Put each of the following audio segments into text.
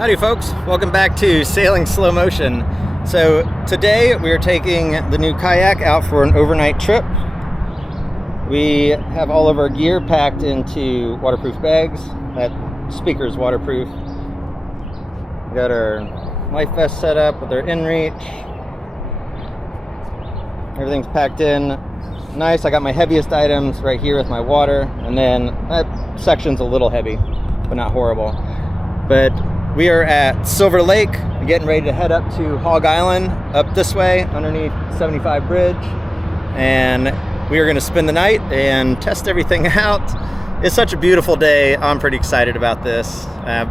Howdy folks, welcome back to Sailing Slow Motion. So today we are taking the new kayak out for an overnight trip. We have all of our gear packed into waterproof bags. That speaker's waterproof. We got our life vest set up with our inReach. Everything's packed in nice. I got my heaviest items right here with my water, and then that section's a little heavy, but not horrible. But we are at Silver Lake, getting ready to head up to Hog Island, up this way underneath 75 Bridge, and we are going to spend the night and test everything out. It's such a beautiful day. I'm pretty excited about this.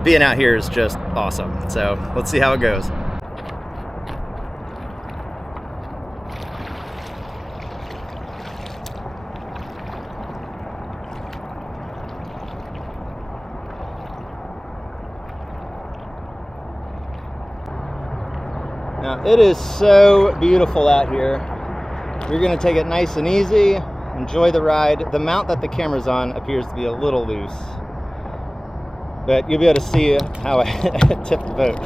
Being out here is just awesome. So let's see how it goes. Now, it is so beautiful out here. We're going to take it nice and easy, enjoy the ride. The mount that the camera's on appears to be a little loose, but you'll be able to see how I tipped the boat.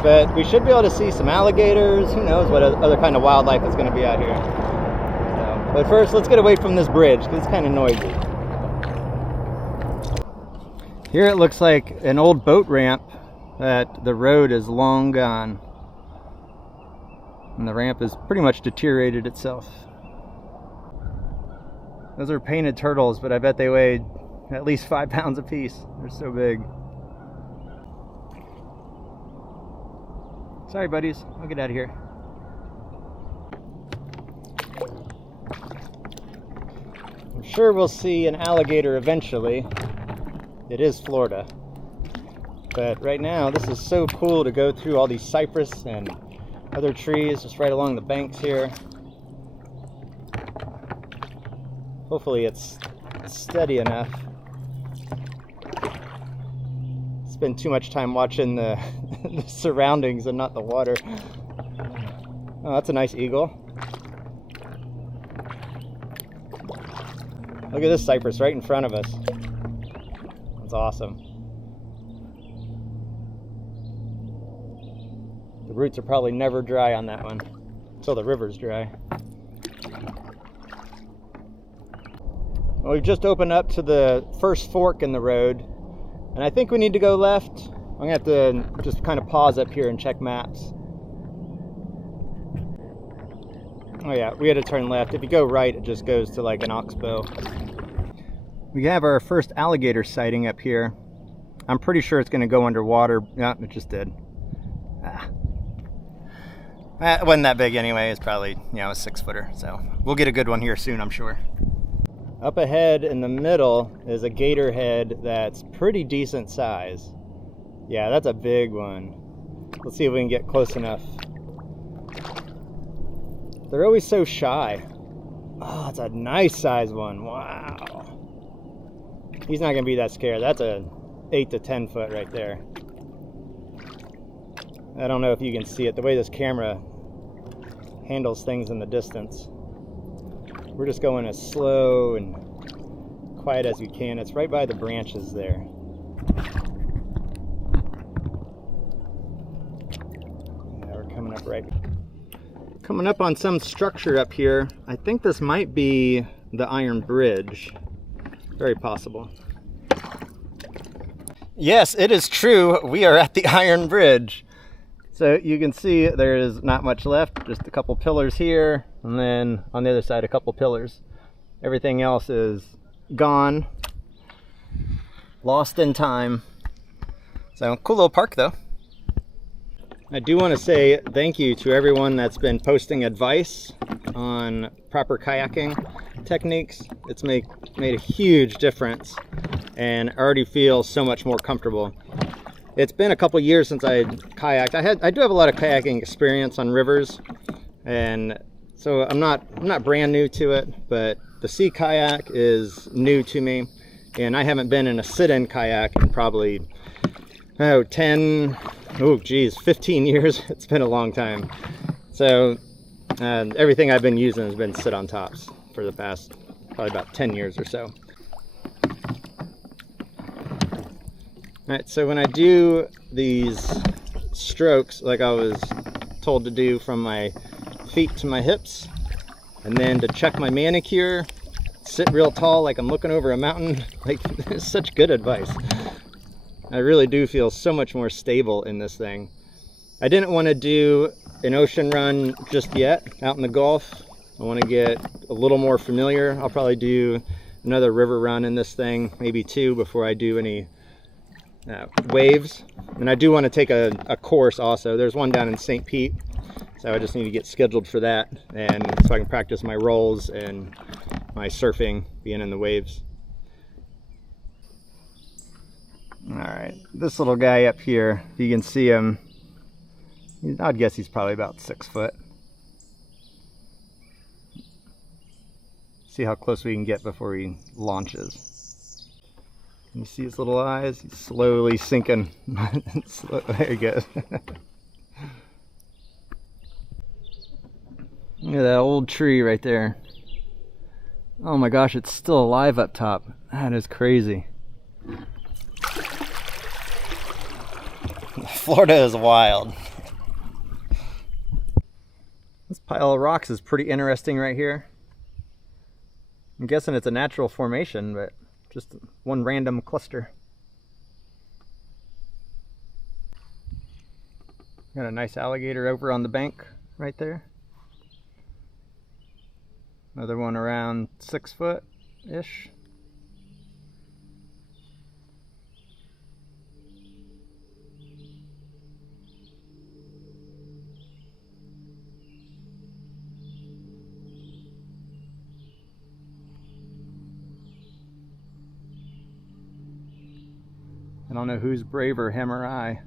But we should be able to see some alligators. Who knows what other kind of wildlife is going to be out here. So, but first, let's get away from this bridge because it's kind of noisy. Here it looks like an old boat ramp that the road is long gone, and the ramp is pretty much deteriorated itself. Those are painted turtles, but I bet they weighed at least 5 pounds a piece. They're so big. Sorry buddies, I'll get out of here. I'm sure we'll see an alligator eventually. It is Florida. But right now, this is so cool to go through all these cypress and other trees just right along the banks here. Hopefully it's steady enough. Spend too much time watching the, the surroundings and not the water. Oh, that's a nice eagle. Look at this cypress right in front of us. That's awesome. The roots are probably never dry on that one until the river's dry. Well, we've just opened up to the first fork in the road, and I think we need to go left. I'm gonna have to just kind of pause up here and check maps. Oh yeah, we had to turn left. If you go right, it just goes to like an oxbow. We have our first alligator sighting up here. I'm pretty sure it's gonna go underwater. Yeah, it just did. It wasn't that big anyway. It's probably, a 6-footer. So we'll get a good one here soon, I'm sure. Up ahead in the middle is a gator head that's pretty decent size. Yeah, that's a big one. Let's see if we can get close enough. They're always so shy. Oh, it's a nice size one. Wow. He's not gonna be that scared. That's a 8 to 10 foot right there. I don't know if you can see it, the way this camera handles things in the distance. We're just going as slow and quiet as we can. It's right by the branches there. Yeah, we're coming up right. Coming up on some structure up here. I think this might be the Iron Bridge. Very possible. Yes, it is true. We are at the Iron Bridge. So you can see there is not much left, just a couple pillars here, and then on the other side a couple pillars. Everything else is gone, lost in time. So cool little park though. I do want to say thank you to everyone that's been posting advice on proper kayaking techniques. It's made a huge difference, and I already feel so much more comfortable. It's been a couple years since I kayaked. I do have a lot of kayaking experience on rivers, and so I'm not brand new to it, but the sea kayak is new to me, and I haven't been in a sit-in kayak in probably 15 years. It's been a long time. So everything I've been using has been sit on tops for the past probably about 10 years or so. Alright, so when I do these strokes, like I was told to do from my feet to my hips, and then to check my manicure, sit real tall like I'm looking over a mountain, like, it's such good advice. I really do feel so much more stable in this thing. I didn't want to do an ocean run just yet out in the Gulf. I want to get a little more familiar. I'll probably do another river run in this thing, maybe 2, before I do any waves. And I do want to take a course also. There's one down in St. Pete, so I just need to get scheduled for that, and so I can practice my rolls and my surfing being in the waves. All right, this little guy up here, if you can see him, I'd guess he's probably about 6 foot. See how close we can get before he launches. Can you see his little eyes? He's slowly sinking. There he goes. Look at that old tree right there. Oh my gosh, it's still alive up top. That is crazy. Florida is wild. This pile of rocks is pretty interesting right here. I'm guessing it's a natural formation, but just one random cluster. Got a nice alligator over on the bank right there. Another one around 6 foot-ish. I don't know who's braver, him or I.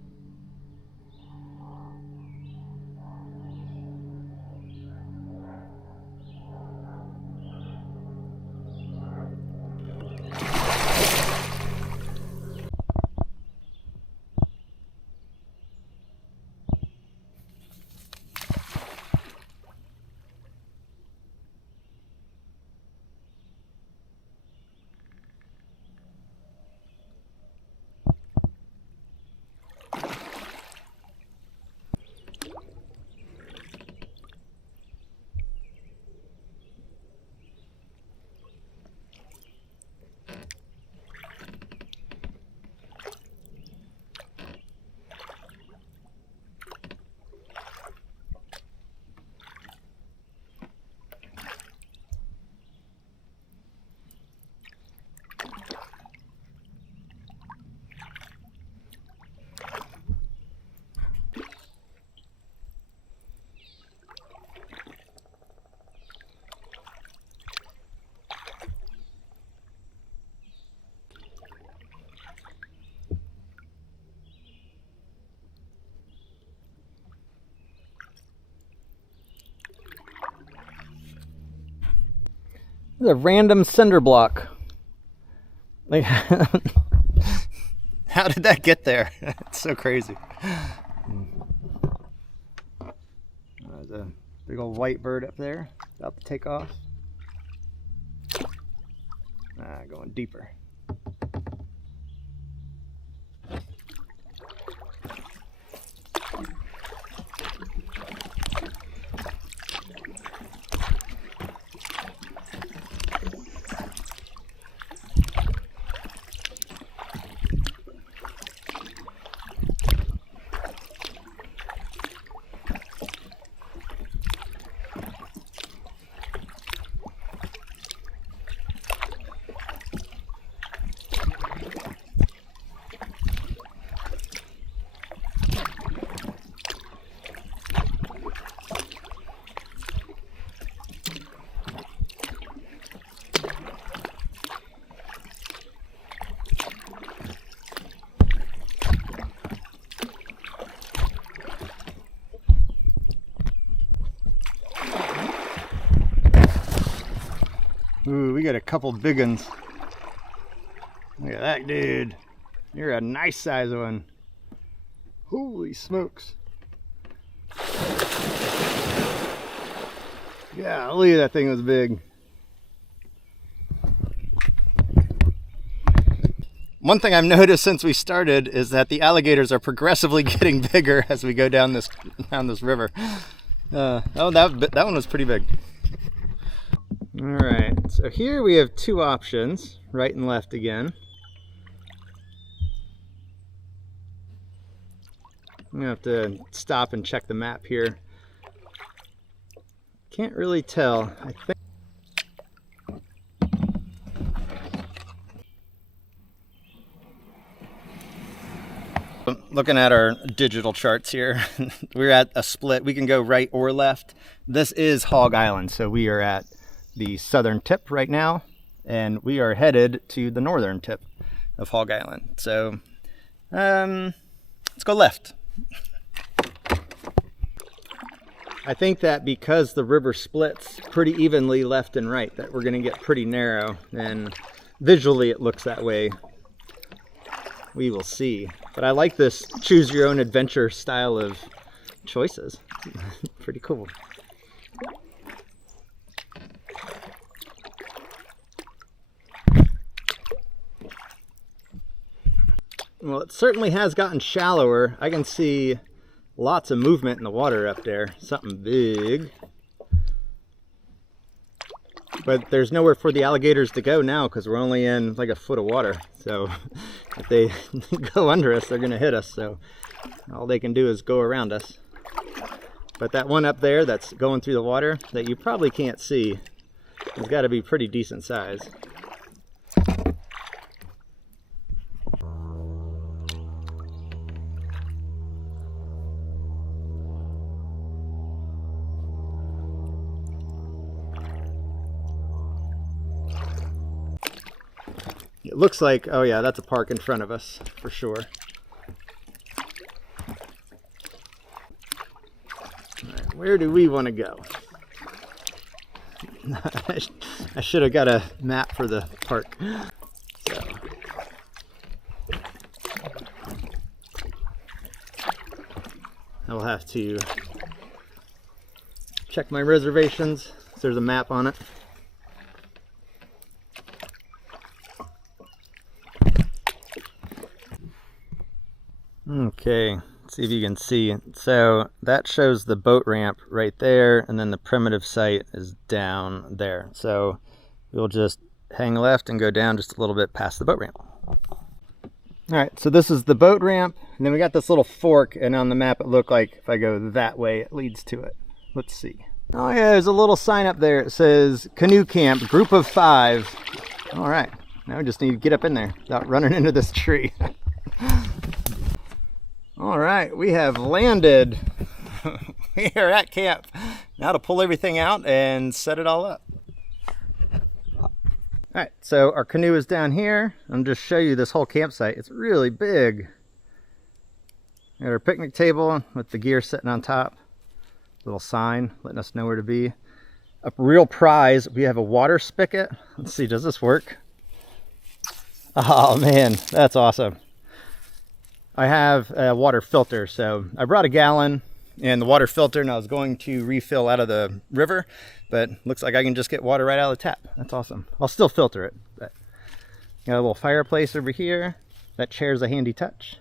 It's a random cinder block. Like, how did that get there? It's so crazy. There's a big old white bird up there, about to take off. Going deeper. Ooh, we got a couple big ones. Look at that dude. You're a nice size one. Holy smokes. Golly, that thing was big. One thing I've noticed since we started is that the alligators are progressively getting bigger as we go down this river. Oh, that one was pretty big. All right, so here we have two options, right and left again. I'm gonna have to stop and check the map here. Can't really tell. I think looking at our digital charts here, we're at a split. We can go right or left. This is Hog Island, so we are at the southern tip right now, and we are headed to the northern tip of Hog Island. So let's go left. I think that because the river splits pretty evenly left and right, that we're gonna get pretty narrow, and visually it looks that way. We will see. But I like this choose your own adventure style of choices. Pretty cool. Well, it certainly has gotten shallower. I can see lots of movement in the water up there. Something big. But there's nowhere for the alligators to go now because we're only in like a foot of water. So if they go under us, they're going to hit us. So all they can do is go around us. But that one up there that's going through the water that you probably can't see has got to be pretty decent size. It looks like, oh yeah, that's a park in front of us, for sure. All right, where do we want to go? I should have got a map for the park. So. I'll have to check my reservations. There's a map on it. Okay, let's see if you can see. So that shows the boat ramp right there, and then the primitive site is down there. So we'll just hang left and go down just a little bit past the boat ramp. All right, so this is the boat ramp, and then we got this little fork, and on the map it looked like if I go that way, it leads to it. Let's see. Oh yeah, there's a little sign up there. It says canoe camp, group of 5. All right, now we just need to get up in there without running into this tree. All right, we have landed. We are at camp. Now to pull everything out and set it all up. All right, so our canoe is down here. I'm just show you this whole campsite. It's really big. We got our picnic table with the gear sitting on top. Little sign letting us know where to be. A real prize, we have a water spigot. Let's see, does this work? Oh man, that's awesome. I have a water filter, so I brought a gallon and the water filter, and I was going to refill out of the river, but looks like I can just get water right out of the tap. That's awesome. I'll still filter it, but got a little fireplace over here. That chair's a handy touch.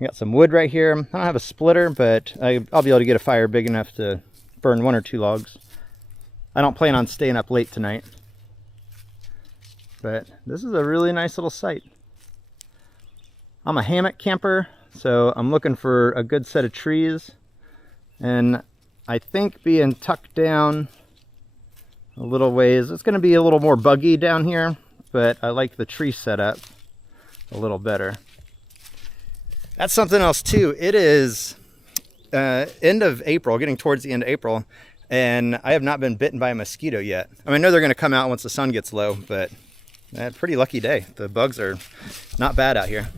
We got some wood right here. I don't have a splitter, but I'll be able to get a fire big enough to burn 1 or 2 logs. I don't plan on staying up late tonight, but this is a really nice little site. I'm a hammock camper, so I'm looking for a good set of trees, and I think being tucked down a little ways, it's going to be a little more buggy down here, but I like the tree setup a little better. That's something else too. It is end of April, getting towards the end of April, and I have not been bitten by a mosquito yet. I mean, I know they're going to come out once the sun gets low, but pretty lucky day. The bugs are not bad out here.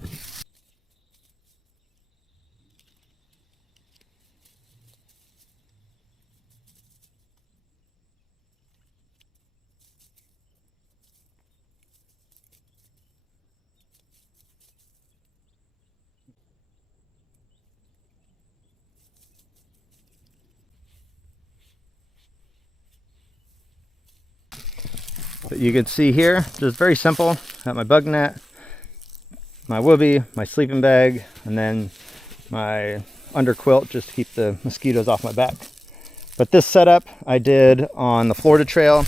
But you can see here, just very simple. Got my bug net, my whoopee, my sleeping bag, and then my under quilt just to keep the mosquitoes off my back. But this setup I did on the Florida trail.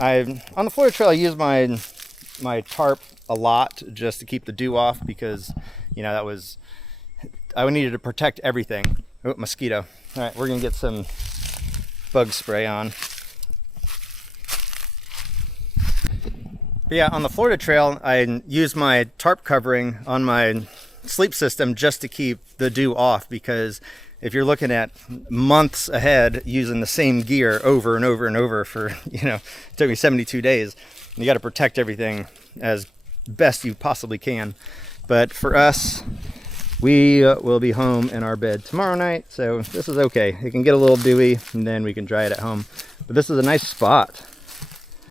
On the Florida trail I use my tarp a lot just to keep the dew off, because you know I needed to protect everything. Oh, mosquito. All right, we're gonna get some bug spray on. But yeah, on the Florida trail I used my tarp covering on my sleep system just to keep the dew off, because if you're looking at months ahead using the same gear over and over and over for, you know, it took me 72 days, you got to protect everything as best you possibly can. But for us, we will be home in our bed tomorrow night, so this is okay. It can get a little dewy and then we can dry it at home, but this is a nice spot.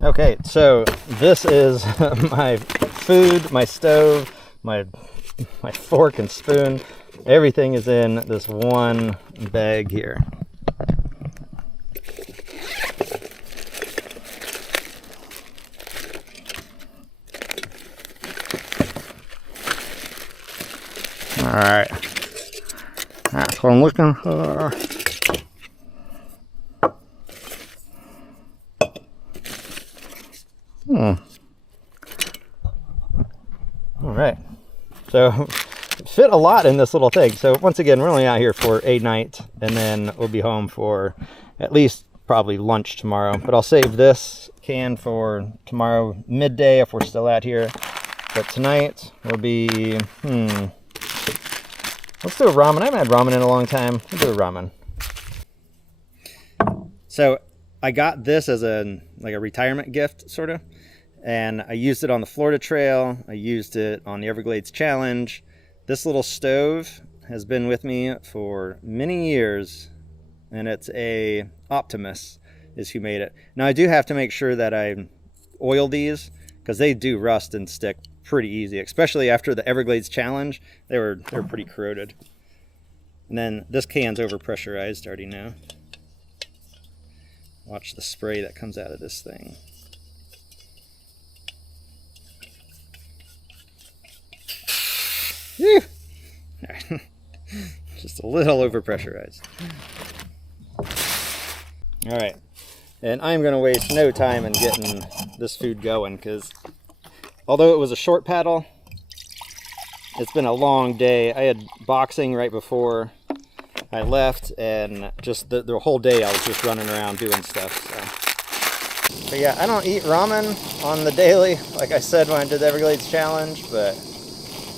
Okay, so this is my food, my stove, my fork and spoon. Everything is in this one bag here. All right, that's what I'm looking for. All right, so fit a lot in this little thing. So once again, we're only out here for a night, and then we'll be home for at least probably lunch tomorrow. But I'll save this can for tomorrow midday if we're still out here. But tonight will be, let's do a ramen. I haven't had ramen in a long time. Let's do a ramen. So I got this as a retirement gift, sort of. And I used it on the Florida trail. I used it on the Everglades challenge. This little stove has been with me for many years, and it's a Optimus is who made it. Now I do have to make sure that I oil these, because they do rust and stick pretty easy, especially after the Everglades challenge. They were pretty corroded. And then this can's overpressurized already now. Watch the spray that comes out of this thing. Just a little overpressurized. All right, and I'm going to waste no time in getting this food going, because although it was a short paddle, it's been a long day. I had boxing right before I left, and just the whole day I was just running around doing stuff. So. But yeah, I don't eat ramen on the daily, like I said when I did the Everglades challenge, but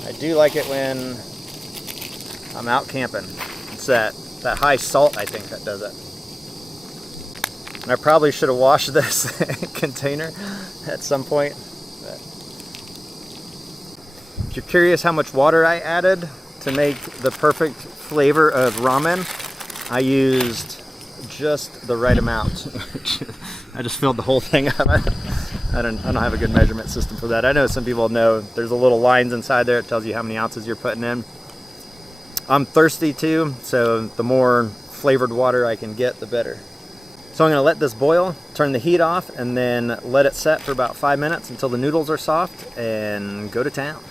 I do like it when I'm out camping. It's that high salt, I think, that does it. And I probably should have washed this container at some point. But if you're curious how much water I added to make the perfect flavor of ramen, I used just the right amount. I just filled the whole thing up. I don't have a good measurement system for that. I know some people know there's a little lines inside there. It tells you how many ounces you're putting in. I'm thirsty too, so the more flavored water I can get, the better. So I'm gonna let this boil, turn the heat off, and then let it set for about 5 minutes until the noodles are soft, and go to town.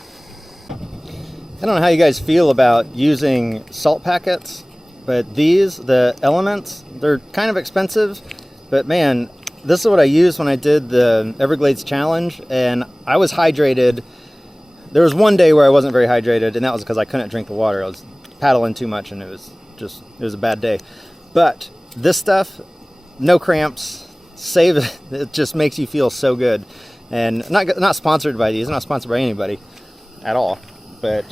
I don't know how you guys feel about using salt packets, but these, the Elements, they're kind of expensive, but man, this is what I used when I did the Everglades challenge, and I was hydrated. There was one day where I wasn't very hydrated, and that was because I couldn't drink the water. I was paddling too much, and it was a bad day. But this stuff, no cramps, it just makes you feel so good. And not sponsored by these, not sponsored by anybody at all, but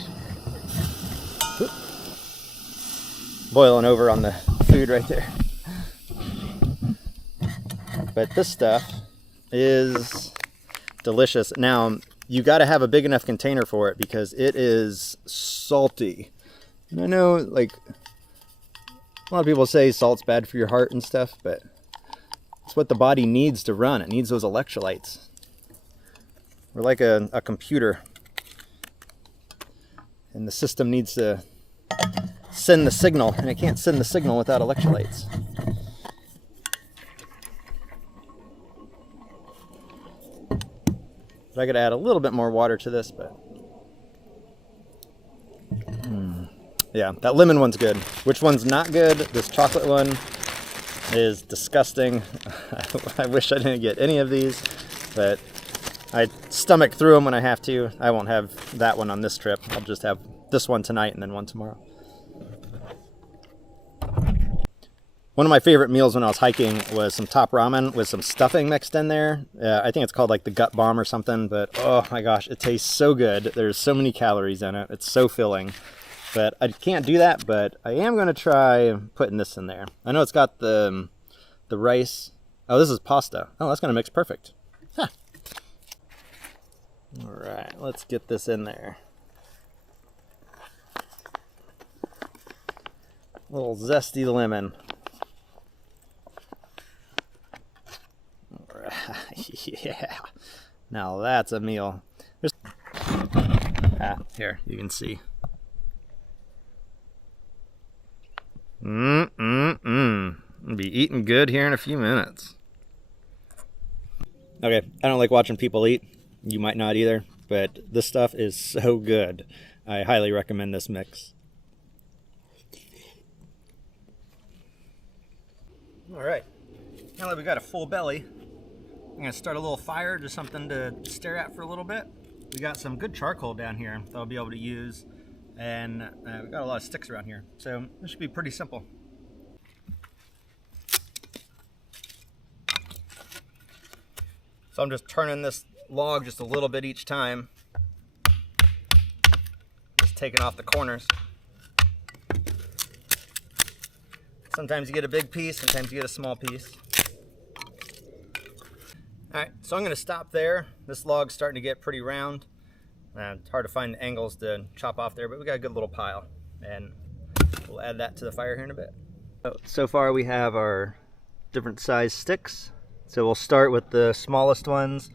boiling over on the food right there. But this stuff is delicious. Now, you got to have a big enough container for it, because it is salty. And I know, like, a lot of people say salt's bad for your heart and stuff, but it's what the body needs to run. It needs those electrolytes. We're like a computer, and the system needs to send the signal, and it can't send the signal without electrolytes. But I gotta add a little bit more water to this, but Yeah, that lemon one's good. Which one's not good? This chocolate one is disgusting. I wish I didn't get any of these, but I stomach through them when I have to. I won't have that one on this trip. I'll just have this one tonight and then one tomorrow. One of my favorite meals when I was hiking was some top ramen with some stuffing mixed in there. I think it's called like the gut bomb or something, but oh my gosh, it tastes so good. There's so many calories in it. It's so filling. But I can't do that, but I am going to try putting this in there. I know it's got the rice. Oh, this is pasta. Oh, that's going to mix perfect. Huh. All right, let's get this in there. A little zesty lemon. All right, yeah. Now that's a meal. Here, you can see. I'll be eating good here in a few minutes. Okay, I don't like watching people eat. You might not either, but this stuff is so good. I highly recommend this mix. All right, now that we got a full belly, I'm gonna start a little fire, just something to stare at for a little bit. We got some good charcoal down here that I'll be able to use, and we've got a lot of sticks around here, so this should be pretty simple. So I'm just turning this log just a little bit each time, just taking off the corners. Sometimes you get a big piece, sometimes you get a small piece. All right, so I'm gonna stop there. This log's starting to get pretty round. It's hard to find angles to chop off there, but we got a good little pile, and we'll add that to the fire here in a bit. So far we have our different size sticks. So we'll start with the smallest ones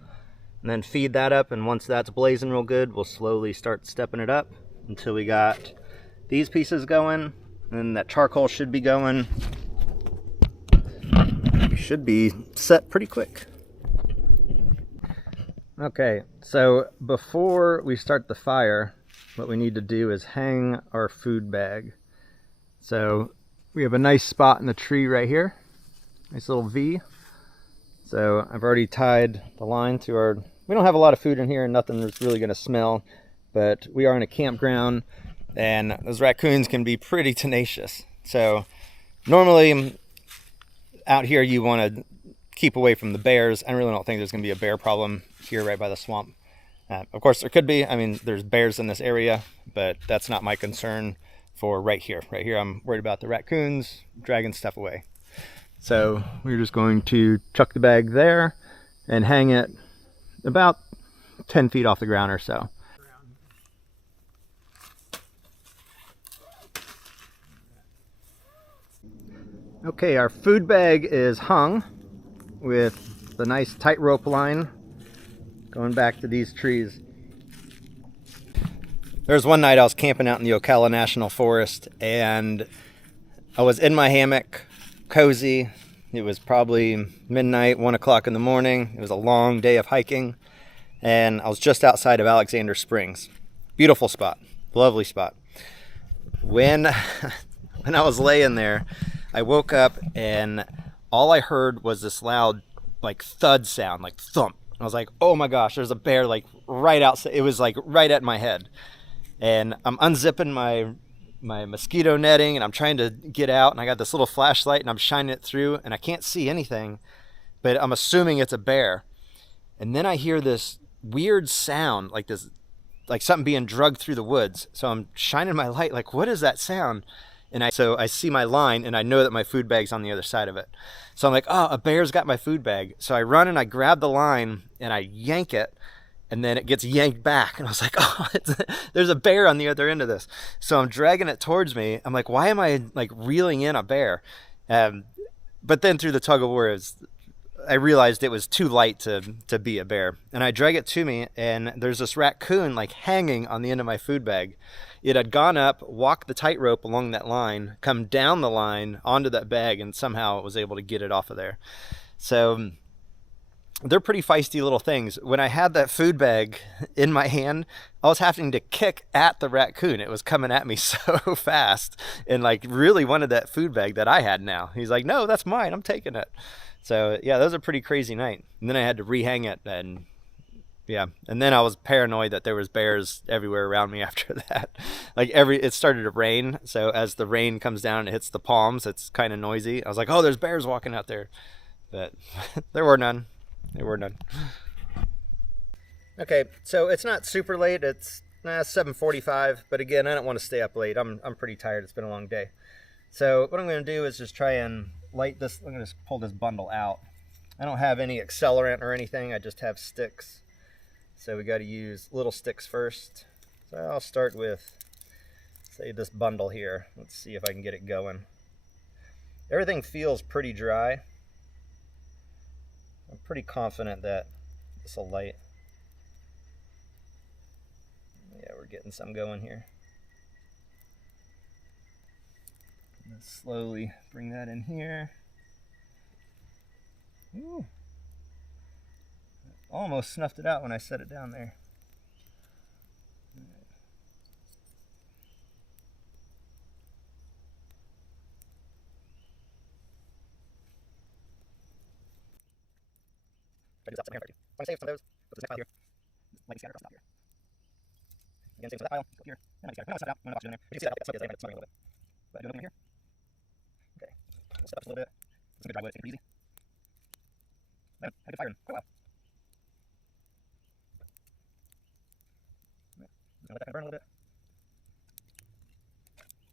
and then feed that up, and once that's blazing real good, we'll slowly start stepping it up until we got these pieces going, and that charcoal should be going. We should be set pretty quick. Okay, so before we start the fire, what we need to do is hang our food bag. So we have a nice spot in the tree right here, nice little V. So I've already tied the line to our, we don't have a lot of food in here and nothing is really gonna smell, but we are in a campground and those raccoons can be pretty tenacious. So normally out here you wanna keep away from the bears. I really don't think there's gonna be a bear problem here right by the swamp. Of course there could be, I mean, there's bears in this area, but that's not my concern for right here. Right here I'm worried about the raccoons dragging stuff away. So we're just going to chuck the bag there and hang it about 10 feet off the ground or so. Okay, our food bag is hung with the nice tight rope line going back to these trees. There was one night I was camping out in the Ocala National Forest and I was in my hammock, cozy. It was probably midnight, 1 o'clock in the morning. It was a long day of hiking and I was just outside of Alexander Springs. Beautiful spot, lovely spot. When I was laying there, I woke up and all I heard was this loud like thud sound, like thump. I was like, oh my gosh, there's a bear like right outside. It was like right at my head. And I'm unzipping my mosquito netting and I'm trying to get out, and I got this little flashlight and I'm shining it through and I can't see anything, but I'm assuming it's a bear. And then I hear this weird sound, like this, like something being dragged through the woods. So I'm shining my light, like, what is that sound? And so I see my line and I know that my food bag's on the other side of it. So I'm like, oh, a bear's got my food bag. So I run and I grab the line and I yank it, and then it gets yanked back. And I was like, oh, there's a bear on the other end of this. So I'm dragging it towards me. I'm like, why am I like reeling in a bear? But then through the tug of war, I realized it was too light to be a bear. And I drag it to me, and there's this raccoon like hanging on the end of my food bag. It had gone up, walked the tightrope along that line, come down the line onto that bag, and somehow was able to get it off of there. So they're pretty feisty little things. When I had that food bag in my hand, I was having to kick at the raccoon. It was coming at me so fast, and like really wanted that food bag that I had now. He's like, no, that's mine, I'm taking it. So yeah, that was a pretty crazy night. And then I had to rehang it, and yeah, and then I was paranoid that there was bears everywhere around me after that. Like it started to rain, so as the rain comes down and it hits the palms, it's kind of noisy. I was like, oh, there's bears walking out there, but there were none. There were none. Okay, so it's not super late. It's 7:45, but again, I don't want to stay up late. I'm pretty tired. It's been a long day. So what I'm going to do is just try and light this. I'm going to just pull this bundle out. I don't have any accelerant or anything. I just have sticks. So we got to use little sticks first. So I'll start with, say, this bundle here. Let's see if I can get it going. Everything feels pretty dry. I'm pretty confident that this will light. Yeah, we're getting some going here. Let's slowly bring that in here. Ooh. Almost snuffed it out when I set it down there. I do that here. I'm going to save some of those. Put this next pile here. Just lightly scatter across the top here. Again, save some of that pile. Go here. And I scatter. No, it's not out. I'm going to in there. But you can see that it's smoking a little bit. But do another one here. Okay. We'll step up just a little bit. It's some good dry wood. It's pretty easy. Then I could fire in quite a while. Just going to let that kind of burn a little bit.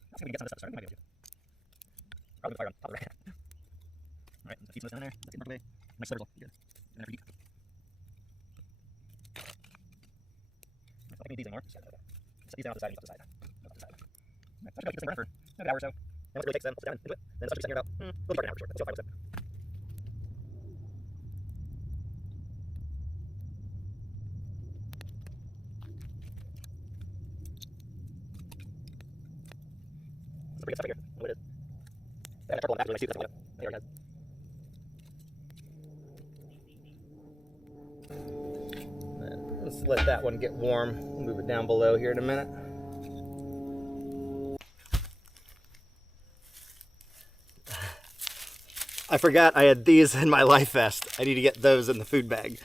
Let's see if we can get some of this stuff started. We might be able to. Probably the fire on top of the rack. Alright, let's keep this in there. Let's get burnt away. Nice slivers will be good. And then for deep. I think we need these anymore. Set these down off the side and off the side. Off the side. Right, so I should keep this in burn for a good hour or so. And once it really takes, then we'll sit down and do it. Then it's just sitting here about, we'll be starting an hour for sure. Let's go 5 or 6. That's pretty good stuff right here. I know what it is. I got charcoal on the back, really nice too. That's what it has. Let's let that one get warm. We'll move it down below here in a minute. I forgot I had these in my life vest. I need to get those in the food bag.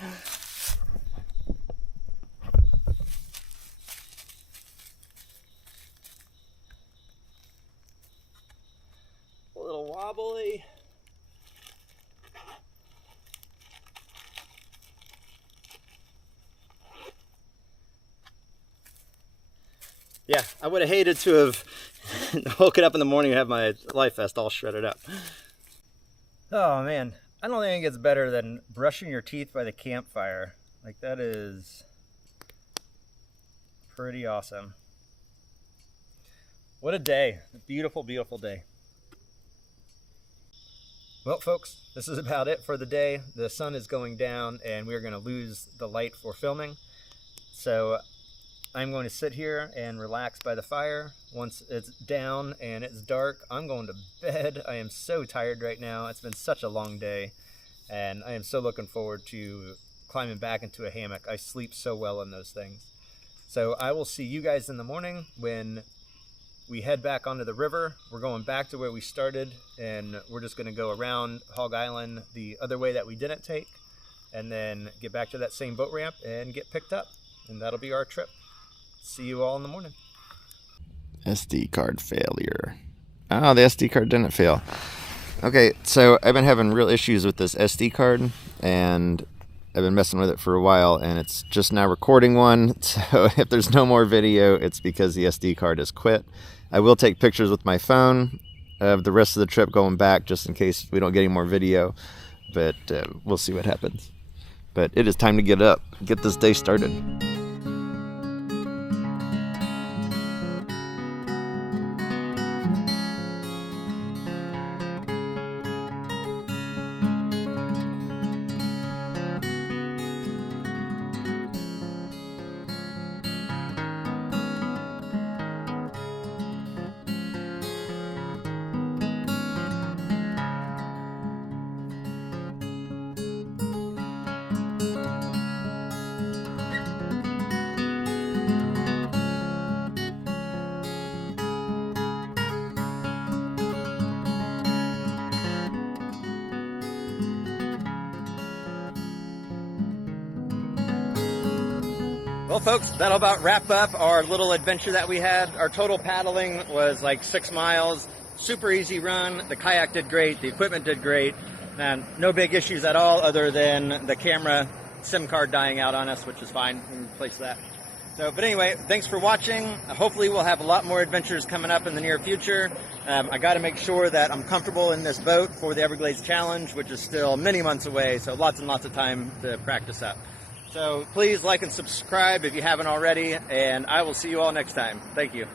A little wobbly. Yeah, I would have hated to have woken up in the morning and have my life vest all shredded up. Oh man, I don't think it gets better than brushing your teeth by the campfire. Like, that is pretty awesome. What a day. A beautiful, beautiful day. Well, folks, this is about it for the day. The sun is going down and we're going to lose the light for filming. So I'm going to sit here and relax by the fire. Once it's down and it's dark, I'm going to bed. I am so tired right now. It's been such a long day, and I am so looking forward to climbing back into a hammock. I sleep so well in those things. So I will see you guys in the morning when we head back onto the river. We're going back to where we started, and we're just going to go around Hog Island the other way that we didn't take, and then get back to that same boat ramp and get picked up, and that'll be our trip. See you all in the morning. SD card failure. Oh, the SD card didn't fail. Okay, so I've been having real issues with this SD card, and I've been messing with it for a while, and it's just now recording one. So if there's no more video, it's because the SD card has quit. I will take pictures with my phone of the rest of the trip going back, just in case we don't get any more video, but we'll see what happens. But it is time to get up, get this day started. Well, folks, that'll about wrap up our little adventure that we had. Our total paddling was like 6 miles. Super easy run. The kayak did great. The equipment did great. And no big issues at all other than the camera SIM card dying out on us, which is fine. We can replace that. So, but anyway, thanks for watching. Hopefully we'll have a lot more adventures coming up in the near future. I got to make sure that I'm comfortable in this boat for the Everglades Challenge, which is still many months away, so lots and lots of time to practice up. So please like and subscribe if you haven't already, and I will see you all next time. Thank you.